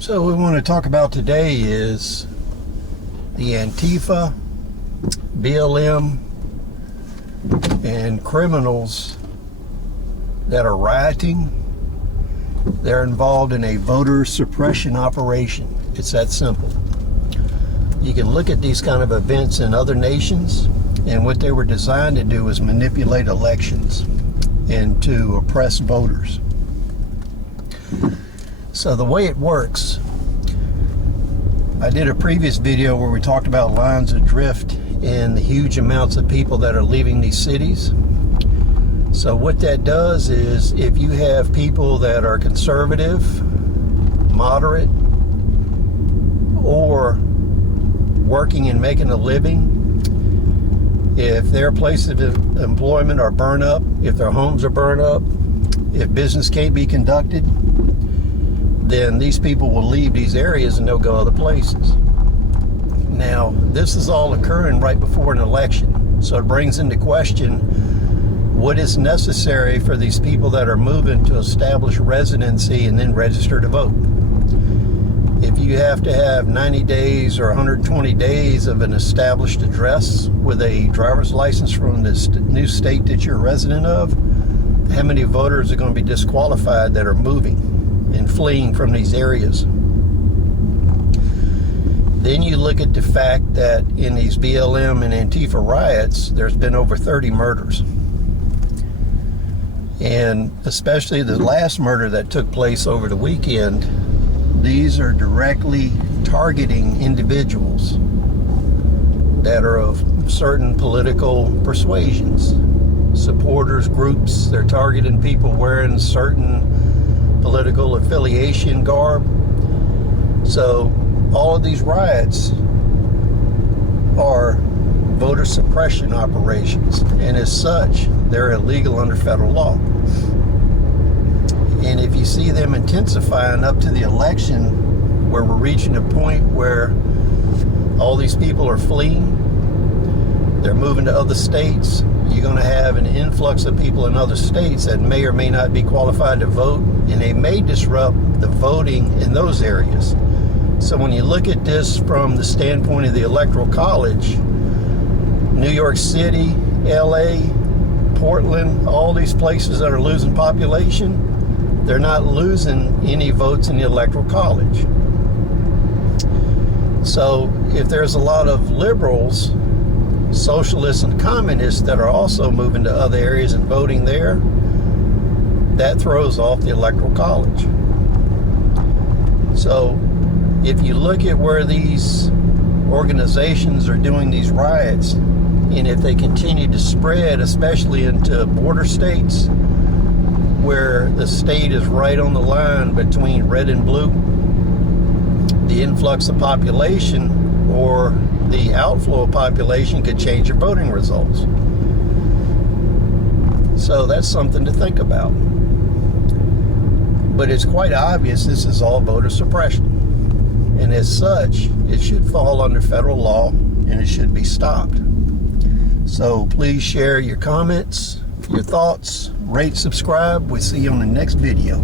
So what we want to talk about today is the Antifa, BLM, and criminals that are rioting. They're involved in a voter suppression operation. It's that simple. You can look at these kind of events in other nations, and what they were designed to do is manipulate elections and to oppress voters. So the way it works, I did a previous video where we talked about lines of drift and the huge amounts of people that are leaving these cities. So what that does is, if you have people that are conservative, moderate, or working and making a living, if their places of employment are burned up, if their homes are burned up, if business can't be conducted, then these people will leave these areas and they'll go other places. Now, this is all occurring right before an election, so it brings into question what is necessary for these people that are moving to establish residency and then register to vote. If you have to have 90 days or 120 days of an established address with a driver's license from the new state that you're a resident of, how many voters are going to be disqualified that are moving and fleeing from these areas? Then you look at the fact that in these BLM and ANTIFA riots, there's been over 30 murders. And especially the last murder that took place over the weekend, these are directly targeting individuals that are of certain political persuasions, supporters, groups. They're targeting people wearing certain political affiliation garb. So all of these riots are voter suppression operations, and as such, they're illegal under federal law. And if you see them intensifying up to the election, where we're reaching a point where all these people are fleeing, they're moving to other states, you're going to have an influx of people in other states that may or may not be qualified to vote, and they may disrupt the voting in those areas. So when you look at this from the standpoint of the Electoral College, New York City, LA, Portland, all these places that are losing population, they're not losing any votes in the Electoral College. So if there's a lot of liberals, socialists, and communists that are also moving to other areas and voting there, that throws off the Electoral College. So if you look at where these organizations are doing these riots, and if they continue to spread, especially into border states where the state is right on the line between red and blue, the influx of population or the outflow of population could change your voting results. So that's something to think about. But it's quite obvious this is all voter suppression. And as such, it should fall under federal law and it should be stopped. So please share your comments, your thoughts, rate, subscribe. We'll see you on the next video.